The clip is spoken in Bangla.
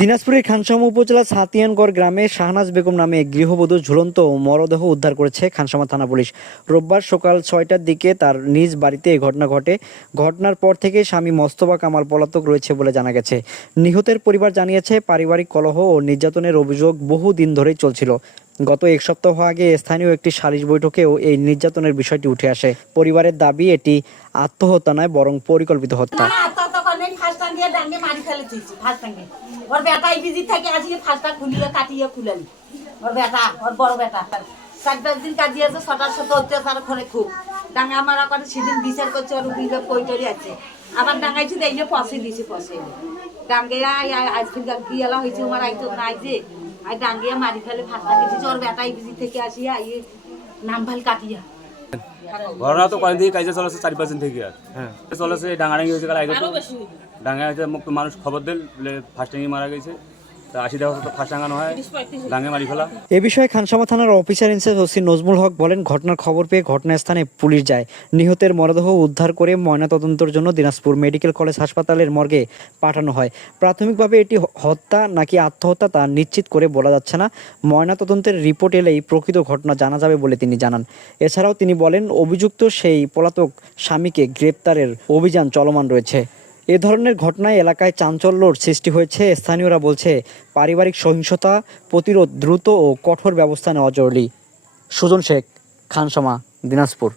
দিনাজপুরের খানসামা উপজেলা সাতিয়ানগড় গ্রামে শাহনাজ বেগম নামে গৃহবধূ ঝুলন্ত মরদেহ উদ্ধার করেছে খানসামা থানা পুলিশ। রোববার সকাল ছয়টার দিকে তার নিজ বাড়িতে এই ঘটনা ঘটে। ঘটনার পর থেকে স্বামী মস্তবা কামাল পলাতক রয়েছে বলে জানা গেছে। নিহতের পরিবার জানিয়েছে, পারিবারিক কলহ ও নির্যাতনের অভিযোগ বহু দিন ধরেই চলছিল। গত এক সপ্তাহ আগে স্থানীয় একটি সালিশ বৈঠকেও এই নির্যাতনের বিষয়টি উঠে আসে। পরিবারের দাবি, এটি আত্মহত্যা নয়, বরং পরিকল্পিত হত্যা। এই দিয়ে ডাঙ্গে মারি ফেলে দিয়েছি ফাঁস ডাঙ্গে ওর বেটাই বিজি থেকে আজকে ফাঁসটা খুলিয়ে কাটিয়ে খুলালি। ওর বেটা, ওর বড় বেটা। চার পাঁচ দিন কাটিয়েছে, ছটার সাথে অত্যাচার করে খুব। ডাঙ্গা মারা করে সেদিন বিচার করছে, ওর বিলে কইটরি আছে। আবার ডাঙ্গাইছি দেয় না পশে দিয়েছে পশে। ডাঙ্গে আজকে কি এলা হয়েছে, আমার আইতো নাই যে। আর ডাঙ্গে মারি ফেলে, ফাঁসটা দিয়েছে ওর বেটাই বিজি থেকে আসিয়া ইয়ে নাম কাটিয়া। ঘটনা তো কয়েকদিন কাজে চলেছে চারি পাঁচ দিন থেকে। আর হ্যাঁ। চলেছে ডাঙাডাঙ্গি হয়েছে কাল আগে তো ডাঙ্গা হয়েছে মুখ মানুষ খবর দিল বলে ফার্স্ট টাইম মারা গেছে। এ বিষয়ে খানসামা থানার officer incharge OC Nazmul Haque বলেন, ঘটনার খবর পেয়ে ঘটনাস্থানে পুলিশ যায়। নিহতের মরদেহ উদ্ধার করে ময়নাতদন্তের জন্য দিনাজপুর মেডিকেল কলেজ হাসপাতালের মর্গে পাঠানো হয়। প্রাথমিকভাবে এটি হত্যা নাকি আত্মহত্যা তা নিশ্চিত করে বলা যাচ্ছে না। ময়নাতদন্তের রিপোর্ট এলেই প্রকৃত ঘটনা জানা যাবে বলে তিনি জানান। এছাড়াও তিনি বলেন, অভিযুক্ত সেই পলাতক স্বামীকে গ্রেপ্তারের অভিযান চলমান রয়েছে। এ ধরনের ঘটনায় এলাকায় চাঞ্চল্যর সৃষ্টি হয়েছে, স্থানীয়রা বলছে পারিবারিক সহিংসতা, প্রতিরোধ দ্রুত ও কঠোর ব্যবস্থা নেওয়া জরুরি। সুজন শেখ, খানসমা, দিনাজপুর।